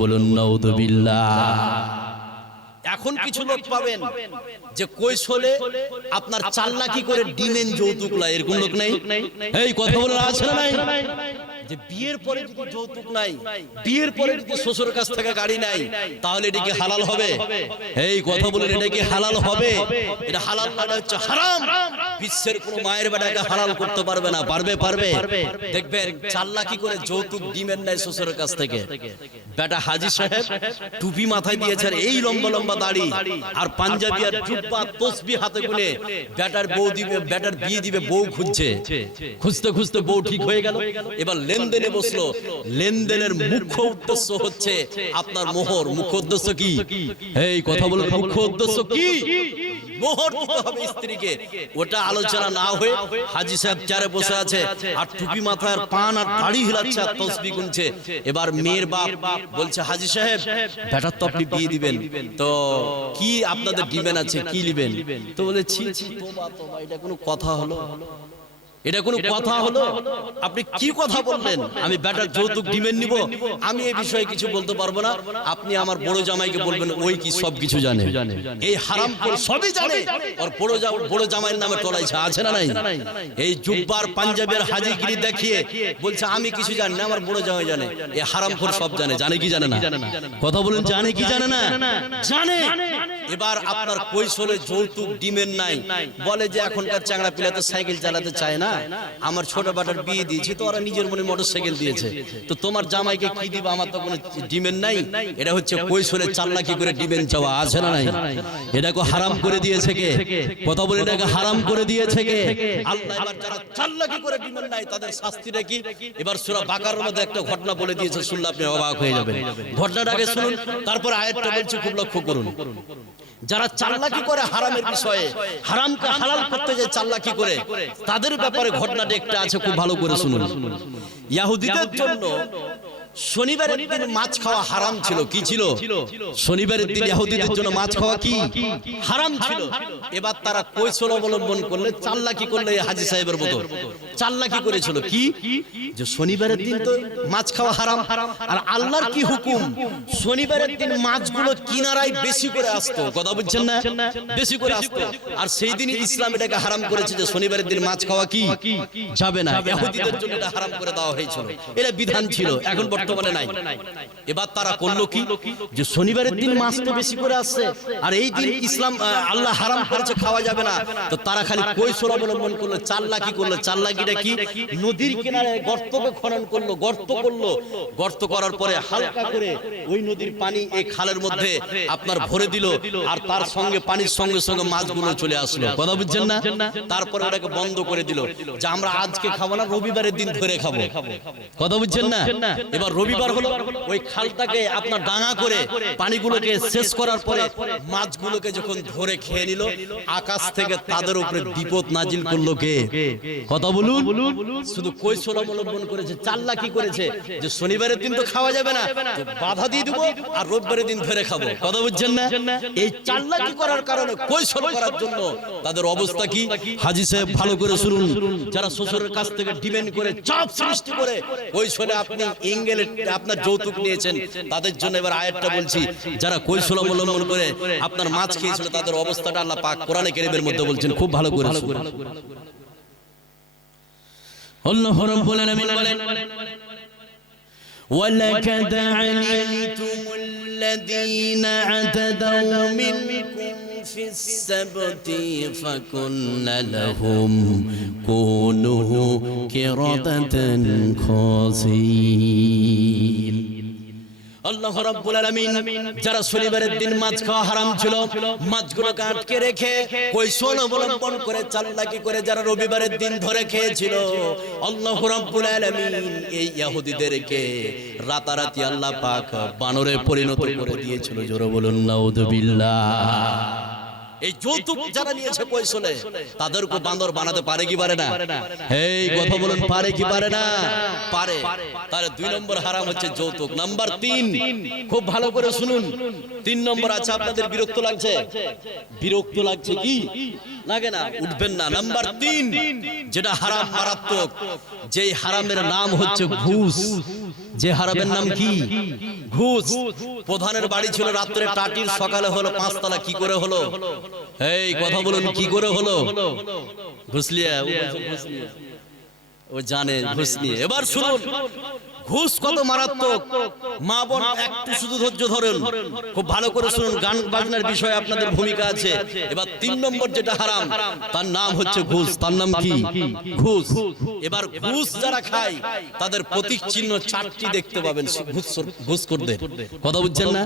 বলুন নাউযুবিল্লাহ। এখন কিছু লোক পাবেন যে কৈশলে আপনার চাল্লাকি করে ডিমেন যৌতুক লাই, এরকম লোক নাই? এই কথা বলার আছে না নাই? যে বিয়ের পরে যদি যৌতুক নাই, বিয়ের পরে যদি শ্বশুরের কাছ থেকে গাড়ি নাই, তাহলে এটা কি হালাল হবে? এই কথা বলেন, এটা কি হালাল হবে? এটা হালাল না, এটা হচ্ছে হারাম। বিশ্বের কোন মায়ের বেটাকে হালাল করতে পারবে না। পারবে? পারবে। দেখবেন চাল্লাকি করে যৌতুক ডিমেন নাই শ্বশুরের কাছ থেকে। বেটা হাজী সাহেব টুপি মাথায় দিয়েছেন, এই লম্বা লম্বা দাড়ি আর পাঞ্জাবি আর জুব্বা তসবিহ হাতে গুনে বেটার বউ দিবে, বেটার বিয়ে দিবে, বউ খুঁজছে। খুঁজতে খুঁজতে বউ ঠিক হয়ে গেল, এবার লেনদেনে বসলো। লেনদেনের মুখ্য উদ্দেশ্য হচ্ছে আপনার মোহর। মুখ্য উদ্দেশ্য কি? এই কথা বলেন, মুখ্য উদ্দেশ্য কি? মোহর দিতে হবে স্ত্রীকে। ওটা আলোচনা না হয়ে হাজী সাহেব চারে বসে আছে আর টুপি মাথায় পান আর দাড়ি হিলাচ্ছে আর তসবিহ গুনছে। এবার মেয়ের বাপ বলছে, হাজী সাহেব বেটার তো আপনি বিয়ে দিবেন, তো কি আপনাদের ডিমান্ড আছে, কি নেবেন? তো বলে, ছি ছি তোবা তোবা, এটা কোনো কথা হলো? এটা কোনো কথা হলো? আপনি কি কথা বললেন? আমি বেটার যৌতুক ডিমান্ড নিব? আমি এই বিষয়ে কিছু বলতে পারবো না। আপনি আমার বড় জামাইকে বলবেন, ওই কি সব কিছু জানে, এই হারাম করে সবই জানে। আর বড় জামাইয়ের নামে টলাইছে, আছে না নাই? এই জুব্বার পাঞ্জাবের হাজিগিরি দেখিয়ে বলছে আমি কিছু জানি না, আমার বড় জামাই জানে। এই হারাম করে সব জানে। জানে কি জানে না? কথা বলেন, জানে কি জানে না? জানে। এবার আপনার কৈশলে যৌতুক ডিমান্ড নাই, বলে যে এখনকার চাংড়া পিলা তো সাইকেল চালাতে চায় না, আমার ছোট বাটার বিয়ে দিয়েছি তো ওরা নিজের মনে মোটরসাইকেল দিয়েছে, তো তোমার জামাইকে কি দিবা, আমার তো কোনো ডিমান্ড নাই। এটা হচ্ছে কৈশোরে চাল্লাকি করে ডিমান্ড চাওয়া, আছে না নাই? এটাকে হারাম করে দিয়েছে কে? কথা বলে, এটাকে হারাম করে দিয়েছে কে? আল্লাহ এবার যারা চাল্লাকি করে ডিমান্ড নাই তাদের শাস্তিটা কি? এবার সূরা বাকারার মধ্যে একটা ঘটনা বলে দিয়েছে, শুনলে আপনি অবাক হয়ে যাবেন। ঘটনাটাকে শুনুন, তারপর আয়াতটা বলছে, খুব লক্ষ্য করুন। যারা চাল্লাকি করে হারামের বিষয়ে, হারামকে হালাল করতে যায় চাল্লাকি করে, তাদের ব্যাপারে ঘটনাটা একটা আছে, খুব ভালো করে শুনুন। ইহুদিদের জন্য শনিবারের দিন মাছ খাওয়া হারাম ছিল। কি ছিল? শনিবারের দিন ইহুদিদের জন্য মাছ খাওয়া কি হারাম ছিল। এবার তারা কৈশল অবলম্বন করলে, চাল্লাকি করলে, হাজী সাহেবের মতো চাল্লাকি করেছিল। কি? যে শনিবারের দিন তো মাছ খাওয়া হারাম, আর আল্লাহর কি হুকুম, শনিবারের দিন মাছগুলো কিনারায় বেশি করে আসতো। কথা বুঝছেন না? বেশি করে আসতো। আর সেই দিনই ইসলাম এটাকে হারাম করেছে যে শনিবারের দিন মাছ খাওয়া কি যাবে না। ইহুদিদের জন্য এটা হারাম করে দেওয়া হয়েছিল, এটা বিধান ছিল, এখন বর্তমানে নাই। এবার তারা করলো কি, যে শনিবারের দিন মাছ তো বেশি করে আসছে, আর এই দিন ইসলাম আল্লাহ হারাম করেছে, খাওয়া যাবে না। তো তারা খালি কৈশল অবলম্বন করলো, চাল্লাকি করলো। চাল্লাকিটা কি? নদীর কিনারে গর্তকে খনন করলো, গর্ত করলো। গর্ত করার পরে হালকা করে ওই নদীর পানি এই খালের মধ্যে আপনার ভরে দিল, আর তার সঙ্গে পানির সঙ্গে সঙ্গে মাছগুলো চলে আসলো। কথা বুঝছেন না? তারপরে ওটাকে বন্ধ করে দিল, যে আমরা আজকে খাবো না, রবিবারের দিন ধরে খাবো। কথা বুঝছেন না? এবার রবিবার হলো, ওই খালটাকে আপনার ডাঙা করে পানিগুলোকে শেষ করার পরে মাছগুলোকে যখন ধরে খেয়ে নিল, আকাশ থেকে তাদের উপরে বিপদ নাজিল করলো কে? কথা বলুন। শুধু কৈশল অবলম্বন করেছে, চাল্লাকি করেছে, যে শনিবারের দিন তো খাওয়া যাবে না, তো বাধা দিয়ে দেবো আর রবিবারের দিন ধরে খাবো। কথা বুঝছেন না? এই চাল্লাকি করার কারণে, কৈশল করার জন্য তাদের অবস্থা কি? হাজী সাহেব ভালো করে শুনুন। যারা শ্বশুরের কাছ থেকে ডিমান্ড করে, চাপ সৃষ্টি করে কৈশলে আপনি ইংগেলে আপনার যৌতুক নিয়েছেন, তাদের জন্য এবার আয়াতটা বলছি। যারা কৈশল অবলম্বন করে আপনার মাছ খেয়েছিল, তাদের অবস্থাটা আল্লাহ পাক কোরআনে কারীমের মধ্যে বলছেন, খুব ভালো করে শুনুন। আল্লাহ রাব্বুল আলামিন বলেন, ওয়ালাকাদ আলিমতুমুল্লাযীনা আতাদাউ মিনকুম ফিস সাবতি ফাকুন্না লাহুম কুনু কিরাদাতান খাসিন। আল্লাহ রাব্বুল আলামিন যারা শনিবারের দিন মাছ খাওয়া হারাম ছিল, মাছগুলোকে আটকে রেখে কৈশল অবলম্বন করে, চাল্লাকি করে যারা রবিবারের দিন ধরে খেয়েছিল, আল্লাহ রাব্বুল আলামিন এই ইহুদিদেরকে রাতারাতি আল্লাহ পাক বানরে পরিণত করে দিয়েছিল। জোরে বলুন নাউযুবিল্লাহ। এই যৌতুক যারা নিয়েছে কৈশলে, তাদেরকে বান্দর বানাতে পারে কি পারে না? এই কথা বলুন, পারে কি পারে না? পারে। তার 2 নম্বর হারাম হচ্ছে যৌতুক। নাম্বার 3, খুব ভালো করে শুনুন। 3 নম্বর আছে, আপনাদের বিরক্ত লাগছে? বিরক্ত লাগছে কি? লাগে না, উঠবেন না। নাম্বার 3 যেটা হারাম মারাত্মক, যেই হারামের নাম হচ্ছে ঘুষ। যে হারামের নাম কি? ঘুষ। প্রধানের বাড়ি ছিল রাত্রে টাটির, সকালে হলো পাঁচতলা। কি করে হলো? এই কথা বলুন, কি করে হলো? ঘুষ লিয়া, ও জানে ঘুষ নিয়ে। এবার শুনুন ঘুষ কত মারাত্মক। মা বোন একটু শুধু ধৈর্য ধরেন, খুব ভালো করে শুনুন। গান বাজনার বিষয়ে আপনাদের ভূমিকা আছে। এবার 3 নম্বর যেটা হারাম, তার নাম হচ্ছে ঘুষ। তার নাম কি? ঘুষ। এবার ঘুষ যারা খায় তাদের প্রতীক চিহ্ন 4টি দেখতে পাবেন ঘুষখোরদের। কথা বুঝছেন না?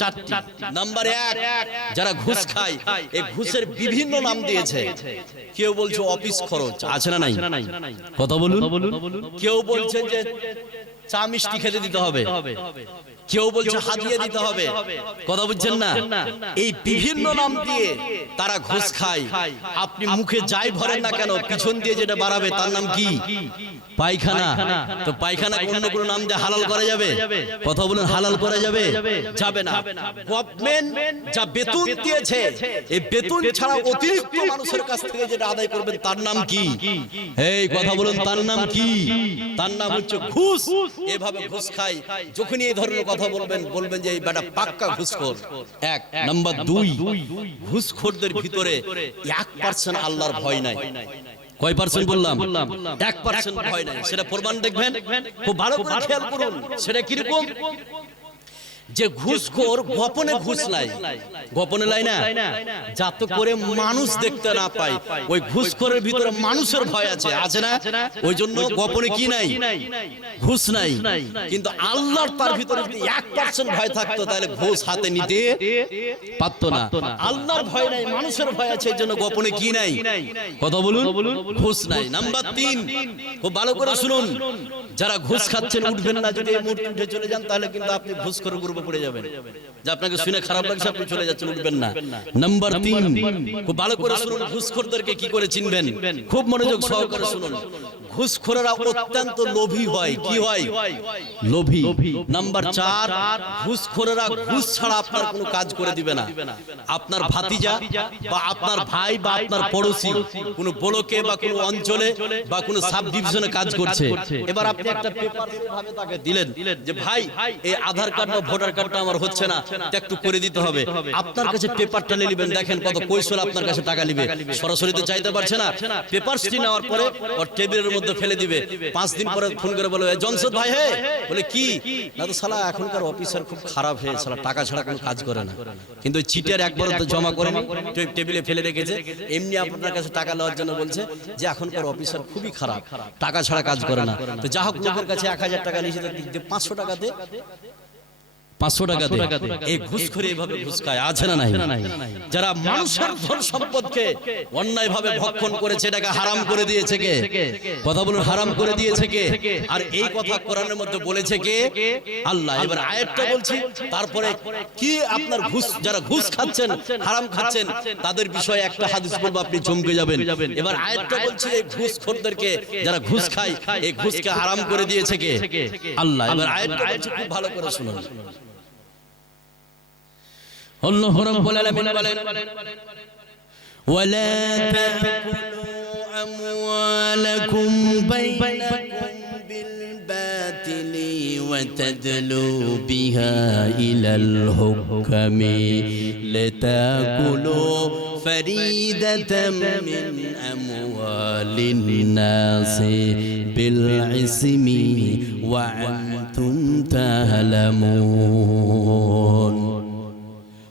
4টি। নাম্বার 1, যারা ঘুষ খায় এই ঘুষের বিভিন্ন নাম দিয়েছে। কেউ বলছে অফিস খরচ, আছে না নাই? কথা বলুন। কেউ বলছে যে চা মিষ্টি খেতে দিতে হবে, কেউ বলছে হাদিয়া দিতে হবে। কথা বুঝছেন না? এই বিভিন্ন নাম দিয়ে তারা ঘুষ খায়। আপনি মুখে যাই ভরেন না কেন, পিছন দিয়ে যেটা বাড়াবে তার নাম কি? পায়খানা। তো পায়খানা অন্য কোনো নাম দিয়ে হালাল করা যাবে? কথা বলুন, হালাল করা যাবে? যাবে না। গভর্নমেন্ট যা বেতন দিয়েছে, এই বেতন ছাড়া অতিরিক্ত মানুষের কাছ থেকে যেটা আদায় করবেন তার নাম কি? এই কথা বলুন, তার নাম কি? তার নাম হচ্ছে ঘুষ। এভাবে ঘুষ খায়। যখনই এই ধরনের কথা বলবেন, বলবেন যে এই বেটা পাক্কা ঘুষখোর। 1 নাম্বার 2, ঘুষখোরদের ভিতরে 1% আল্লাহর ভয় নাই। কয় পার্সেন্ট বললাম? 1% ভয় নাই। সেটা প্রমাণ দেখবেন, খুব ভালো করে খেয়াল করুন। সেটা কিরকম? যে ঘুষখোর গোপনে ঘুষ লাই, গোপনে লাই না, যাতে করে মানুষ দেখতে না পায়। ওই ঘুষখোরের ভিতরে মানুষের ভয় আছে, আছে না? ওই জন্য গোপনে কি নাই? ঘুষ নাই। কিন্তু আল্লাহর তার ভিতরে যদি 1% ভয় থাকতো তাহলে ঘুষ হাতে নিতে পারতো না। আল্লাহর ভয় নাই, মানুষের ভয় আছে, এই জন্য গোপনে কি নাই? কথা বলুন, ঘুষ নাই। নাম্বার 3, খুব ভালো করে শুনুন। যারা ঘুষ খাচ্ছেন উঠবেন না। যদি এই মুহূর্তে উঠে চলে যান তাহলে কিন্তু আপনি ঘুষখোরের গ্রুপে পড়ে যাবেন। যে আপনাকে শুনে খারাপ লাগছে, আপনি চলে যাচ্ছেন, উঠবেন না। নাম্বার 3, খুব ভালো করে শুনুন। ঘুষখোরদেরকে কি করে চিনবেন? খুব মনোযোগ সহকারে শুনুন। ঘুষখোরেরা অত্যন্ত লোভী হয়। কি হয়? লোভী। নাম্বার 4, ঘুষখোরেরা ঘুষ ছাড়া আপনার কোনো কাজ করে দিবে না। আপনার ভাতিজা বা আপনার ভাই বা আপনার পড়োশি কোনো ব্লকে বা কোনো অঞ্চলে বা কোনো সাব ডিভিশনে কাজ করছে। এবার আপনি একটা পেপার ভাবে তাকে দিলেন যে ভাই এই আধার কার্ড বা ভোটার কার্ডটা আমার হচ্ছে না, একটু করে দিতে হবে। আপনার কাছে পেপারটা নিয়ে নেবেন, দেখেন কত কৈশল আপনার কাছে টাকা নেবে। সরাসরি তো চাইতে পারছে না। পেপারসটি নেওয়ার পরে ওর টেবিলের মধ্যে ফেলে দিবে। 5 দিন পরে ফোন করে বলবে জনসদ ভাই, হে বলে কি না, তো শালা এখনকার অফিসার খুব খারাপ হয়ে শালা টাকা ছাড়া কোনো কাজ করে না। কিন্তু ওই চিটার একবার তো জমা করে টেবিলে ফেলে রেখেছে। এমনি আপনার কাছে টাকা নেওয়ার জন্য বলছে যে এখনকার অফিসার খুবই খারাপ, টাকা ছাড়া কাজ করে না। তো যা হোক, লোকের কাছে 1000 টাকা নিয়েছে, 500 টাকা দে, 500 টাকা দে। এই ঘুষখোরি এভাবে ঘুষ খায়, আছে না নাই? যারা মানুষের ধন সম্পদকে অন্যায় ভাবে ভক্ষণ করেছে, এটাকে হারাম করে দিয়েছে কে? কথা বলুন, হারাম করে দিয়েছে কে? আর এই কথা কোরআনের মধ্যে বলেছে কে? আল্লাহ। এবার আয়াতটা বলছি, তারপরে কি আপনার ঘুষ, যারা ঘুষ খাচ্ছেন, হারাম খাচ্ছেন, তাদের বিষয়ে একটা হাদিস বলবো, আপনি চমকে যাবেন। এবার আয়াতটা বলছি এই ঘুষখোরদেরকে, যারা ঘুষ খায়, এই ঘুষকে হারাম করে দিয়েছে কে? আল্লাহ। এবার আয়াতটা বলছি, খুব ভালো করে শুনুন। আল্লাহ রাব্বুল আলামিন বলেন, ওয়ালা তাকুলু আমওয়ালাকুম বাইনাকুম বিল বাতিলি ওয়া তাদলু বিহা ইলাল হুকামি লিতাকুলু ফারিদাতাম মিন আমওয়ালিন নাসি বিল ইসমি ওয়া আনতুম তা'লামুন।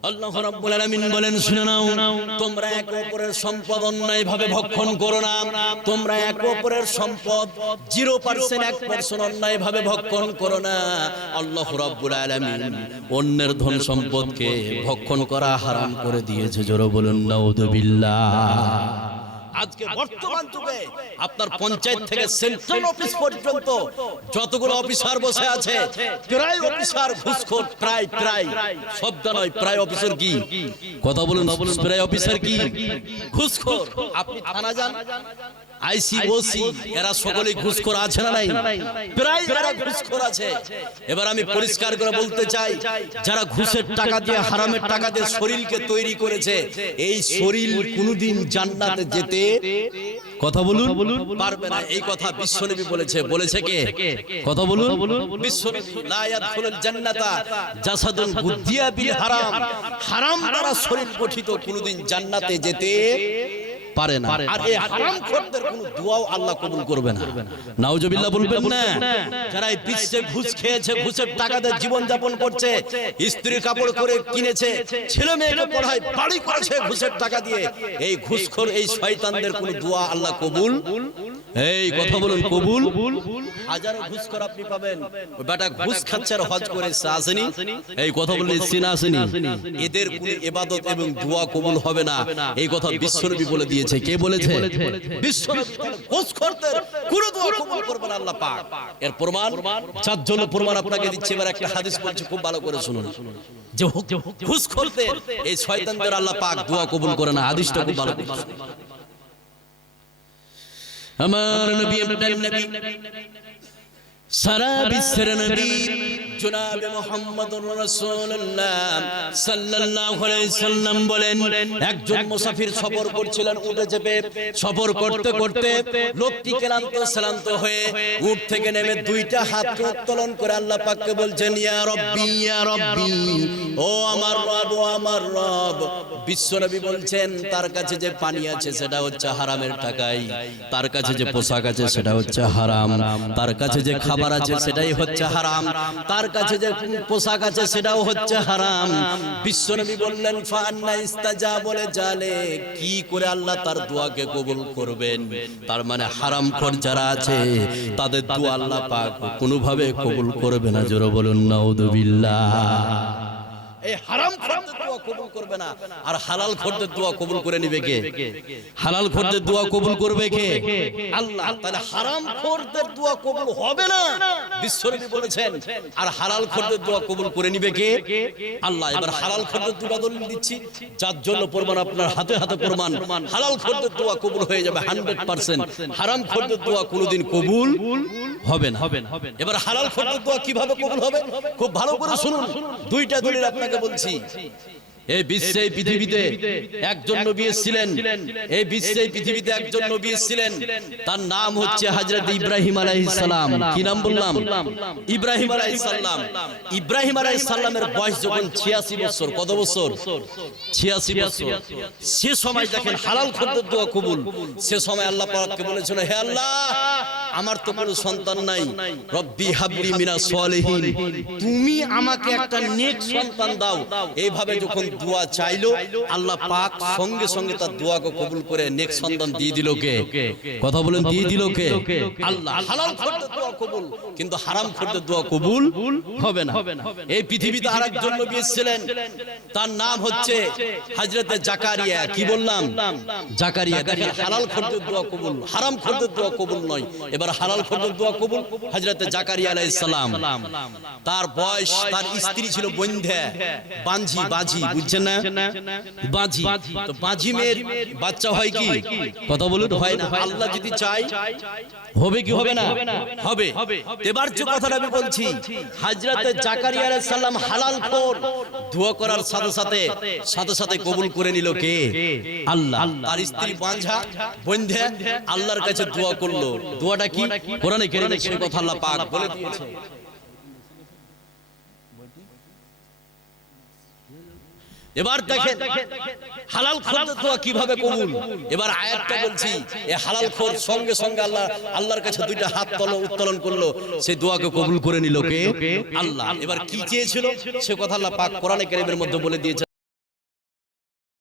আল্লাহ রাব্বুল আলামিন বলেন, শুনে নাও, তোমরা এক অপরের সম্পদ অন্যায় ভাবে ভক্ষণ করো না। তোমরা এক অপরের সম্পদ 0% 1% অন্যায় ভাবে ভক্ষণ করো না। আল্লাহ রাব্বুল আলামিন অন্যের ধন সম্পদকে ভক্ষণ করা হারাম করে দিয়েছে। জোরে বলুন নাউযুবিল্লাহ। আজকে বর্তমান যুগে আপনার পঞ্চায়েত থেকে সেন্ট্রাল অফিস পর্যন্ত যতগুলো অফিসার বসে আছে, প্রায় অফিসার ঘুষখোর। প্রায় শব্দ নয়, প্রায় অফিসার কি? কথা বলুন, প্রায় অফিসার কি? ঘুষখোর। আপনি থানা যান, আইসি, ওসি, এরা সকলেই ঘুষখোর, আছে না নাই? প্রায় এরা ঘুষখোর আছে। এবার আমি পরিষ্কার করে বলতে চাই, যারা ঘুষের টাকা দিয়ে, হারামের টাকা দিয়ে শরীরকে তৈরি করেছে, এই শরীর কোনোদিন জান্নাতে যেতে কথা বলুন, পারবে না। এই কথা বিশ্বনবী বলেছে। বলেছে কে? কথা বলুন। বিশ্বনবী, লা ইয়াদখুলুল জান্নাতা জাসাদুন গুদ্দিয়া বিল হারাম। হারাম দ্বারা শরীর গঠিত কোনোদিন জান্নাতে যেতে পারে না। আর এই হারামখোরদের কোনো দোয়াও আল্লাহ কবুল করবে না। নাউজুবিল্লাহ বলবেন না। যারা এই বিশ্বে ঘুষ খেয়েছে, ঘুষের টাকাতে জীবন যাপন করছে, স্ত্রী কাপড় করে কিনেছে, ছেলে মেয়েকে পড়ায়, বাড়ি করেছে ঘুষের টাকা দিয়ে, এই ঘুষখোর এই শয়তানদের কোনো দোয়া আল্লাহ কবুল। এই কথা বলুন, কবুল। হাজারো ঘুষখোর আপনি পাবেন, ওই বেটা ঘুষ খাচ্ছে আর হজ করে আসেনি। এই কথা বললে সিনা আসেনি। এদের কোনো ইবাদত এবং দোয়া কবুল হবে না। এই কথা বিশ্বনবী বলে দিয়েছে। কে বলেছে? বিশ্বনবী ঘুষখোরদের কোনো দোয়া কবুল করবে না আল্লাহ পাক। এর প্রমাণ, যার জন্য প্রমাণ আপনাকে দিচ্ছি। এবার একটা হাদিস বলছি, খুব ভালো করে শুনুন। যে ঘুষখোরদের, এই শয়তানদের আল্লাহ পাক দোয়া কবুল করে না। হাদিসটা খুব ভালো করে শুনুন। আমার নবী, আপনার নবী, সারা বিশ্বের নবী জনাব মুহাম্মদুর রাসূলুল্লাহ সাল্লাল্লাহু আলাইহি সাল্লাম বলেন, একজন মুসাফির সফর করছিলেন উটে চেপে। সফর করতে করতে লোকটি ক্লান্ত হয়ে উট থেকে নেমে দুইটা হাত উত্তোলন করে আল্লাহ পাককে বলছেন, ইয়া রব্বি, ইয়া রব্বি, ও আমার রব, ও আমার রব। বিশ্বনবী বলছেন, তার কাছে যে পানি আছে সেটা হচ্ছে হারামের টাকায়, তার কাছে যে পোশাক আছে সেটা হচ্ছে হারাম, তার কাছে যে খাবার আছে সেটাই হচ্ছে হারাম, তার কাছে যে পোশাক আছে সেটাও হচ্ছে হারাম। বিশ্বনবী বললেন, ফান্না ইস্তাজাবু লিজালিক, কি করে আল্লাহ তার দোয়াকে কবুল করবেন? তার মানে হারামখোর যারা আছে তাদের দোয়া আল্লাহ পাক কোনোভাবে কবুল করবে না। জোরে বলুন নাউযুবিল্লাহ। এই হারামখোরদের দোয়া কবুল করবে না, আর হালালখোরদের দোয়া কবুল করে নিবে কে? হালালখোরদের দোয়া কবুল করবে কে? আল্লাহ। তাহলে হারামখোরদের দোয়া কবুল হবে না, বিশ্বনবী বলেছেন, আর হালালখোরদের দোয়া কবুল করে নিবে কে? আল্লাহ। এবার হালালখোরদের দোয়া দলিল দিচ্ছি, যার জন্য প্রমাণ আপনার হাতে হাতে প্রমাণ। হালালখোরদের দোয়া কবুল হয়ে যাবে 100%, হারামখোরদের দোয়া কোনোদিন কবুল হবে না। এবার হালালখোরদের দোয়া কিভাবে কবুল হবে? খুব ভালো করে শুনুন, দুইটা দলিল আপনাকে বলছি। এই বিশ্বে, এই পৃথিবীতে একজন নবী এসেছিলেন। এই বিশ্বে, এই পৃথিবীতে একজন নবী এসেছিলেন, তার নাম হচ্ছে হযরত ইব্রাহিম আলাইহিস সালাম। কি নাম বললাম? ইব্রাহিম আলাইহিস সালাম। ইব্রাহিম আলাইহিস সালামের বয়স যখন 86 বছর। কত বছর? 86 বছর। সে সময় দেখেন হালালখোরদের দোয়া কবুল। সে সময় আল্লাহ পাককে বলেছিল, হে আল্লাহ, আমার তো কোনো সন্তান নাই, রব্বি হাবলি মিনাস সলিহিন, তুমি আমাকে একটা নেক সন্তান দাও। এইভাবে যখন দোয়া চাইলো, আল্লাহ পাক সঙ্গে সঙ্গে তার দোয়াকে কবুল করে নেক সন্তান দিয়ে দিল কে? কথা বলেন, দিয়ে দিল কে? আল্লাহ। হালালখোরদের দোয়া কবুল, কিন্তু হারামখোরদের দোয়া কবুল হবে না। এই পৃথিবীতে আরেকজন নবী এসেছিলেন, তার নাম হচ্ছে হযরত জাকারিয়া। কি বললাম? জাকারিয়া। দেখেন হালালখোরদের দোয়া কবুল, হারামখোরদের দোয়া কবুল নয়। এবার হালালখোরদের দোয়া কবুল। হযরত জাকারিয়া আলাইহিস সালাম, তার বয়স, তার স্ত্রী ছিল বন্ধ্যা, বাঞ্ঝি, বাজি, বুঝছেন না? বাজি। তো বাজি মেয়ের বাচ্চা হয় কি? কথা বলুন, হয় না। আল্লাহ যদি চায় হবে কি হবে না? হবে। এবার যে কথাটা আমি বলছি, হযরত জাকারিয়া আলাইহিস সালাম হালালখোর, দোয়া করার সাথে সাথে কবুল করে নিল কে? আল্লাহ। তার স্ত্রী বাঞ্ঝা, বন্ধ্যা, আল্লাহর কাছে দোয়া করলো। দোয়াটা কি? কোরআনে কারীমে সেই কথা আল্লাহ পাক বলে দিয়েছে। এবার দেখেন হালালখোরদের দোয়া কিভাবে কবুল। এবার আয়াতটা বলছি, এই হালালখোর সঙ্গে সঙ্গে আল্লাহর কাছে দুইটা হাত উত্তোলন করলো, সেই দোয়াকে কবুল করে নিল কে? আল্লাহ। এবার কি চেয়েছিল সে কথা আল্লাহ পাক কোরআনে কারীমের মধ্যে বলে দিয়েছে।